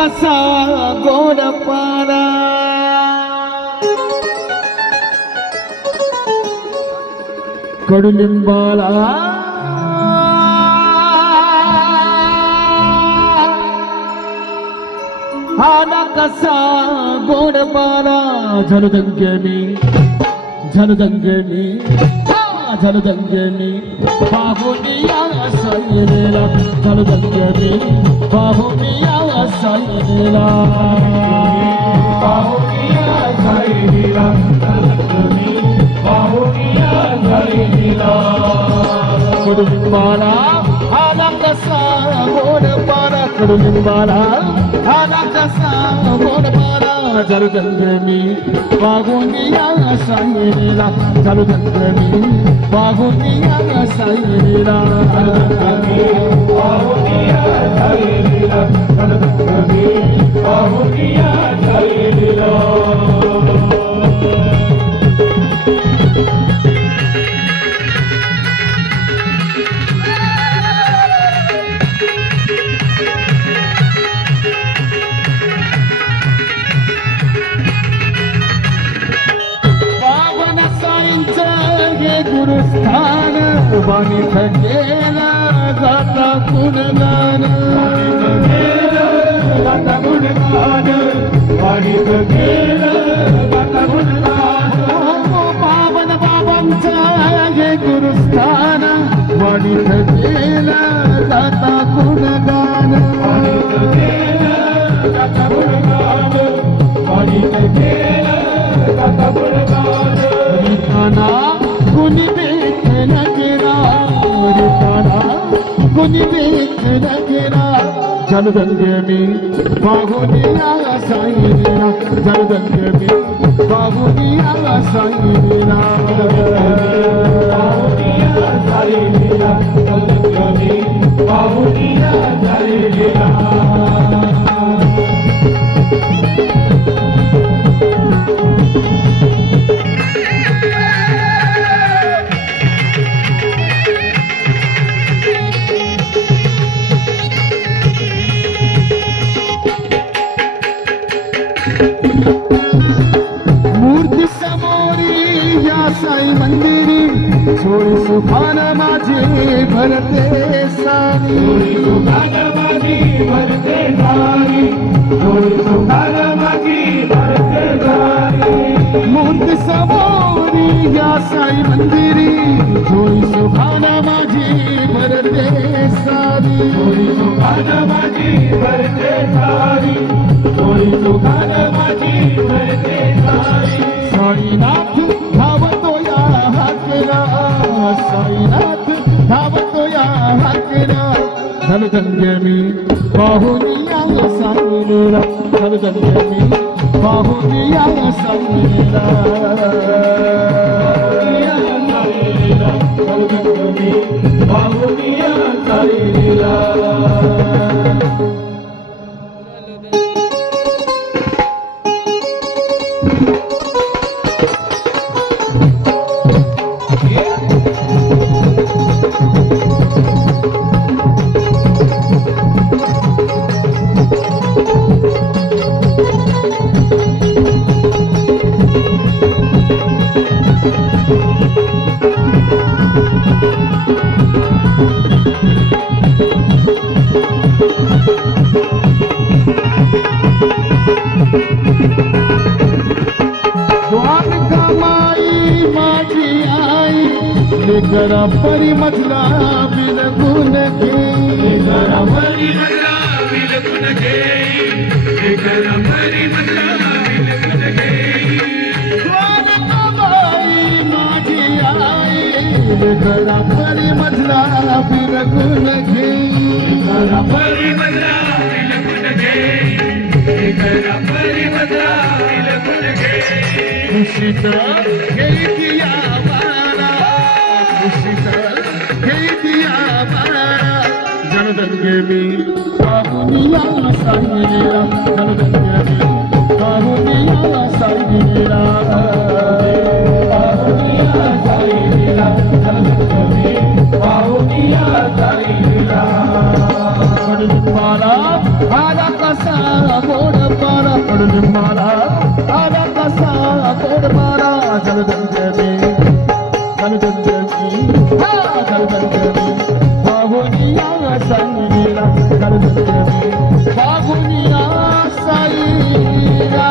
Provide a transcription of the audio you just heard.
कसा गोड पारा कडुलिंबाला आला कसा गोड पारा झलदंगेनी झलदंगेनी झलदंगेनी बाहुनिया सैरेला झलदंगेनी बाहुनिया सैरेला बाहुनिया सैरेला झलदंगेनी बाहुनिया सैरेला कडुलिंबाला आला कसा गोड पारा कडुलिंबाला आला कसा गोड पारा झलदंगेनी बाहुनिया सैरेला झलदंगेनी बाहुनिया सैरेला झलदंगेनी बाहुनिया सैरेला झलदंगेनी बाहुनिया सैरेला गुरुस्थान वाणी थकेला गाता गुणगान गाता गुणगान वाणी थकेला गाता गुणगान पावन बाबांचा हे गुरुस्थान वाणी थकेला गाता गुणगान वाणी थकेला गाता गुणगान वाणी थकेला गाता गुणगान कुनी बेत न गिरा कुनी बेत न गिरा झलदंगेनी बाहुनिया सैरेला झलदंगेनी बाहुनिया सैरेला बाहुनिया सैरेला झलदंगेनी बाहुनिया सैरेला मूर्ती समोरी या साई मंदिरी सोळी सुखान माझे भरते सारी सुखान माझी भरते सारी सोळी सुखान माझी भरते सारी मूर्ती समोरी या साई मंदिरी सोळी सुखान माझी भरते सारी सोळी सुखान माझी भरते सारी सोळी सुखान माझी भरते सारी साईनाथ धावतो या हाकेला साईनाथ धावतो या हाकेला झलदंगेनी बाहुनिया सैरेला झलदंगेनी बाहुनिया सैरेला झलदंगेनी बाहुनिया सैरेला द्वारका माई माझी आई लेकरा परी मधला बिलगुन घे लेकरा परी मधला बिलगुन घे लेकरा परी मधला बिलगुन घे द्वारका माई माझी आई लेकरा परी मधला बिलगुन घे लेकरा परी मधला बिलगुन घे लेकरा परी मधला बिलगुन घे खुशीचा दिया बारा खुशीचा दिया बारा झलदंगेनी बाहुनिया सैरेला झलदंगेनी बाहुनिया सैरेला बाहुनिया सैरेला झलदंगेनी बाहुनिया सैरेला कडुलिंबाला आला कसा बाहुनिया साईला बाहुनिया साईला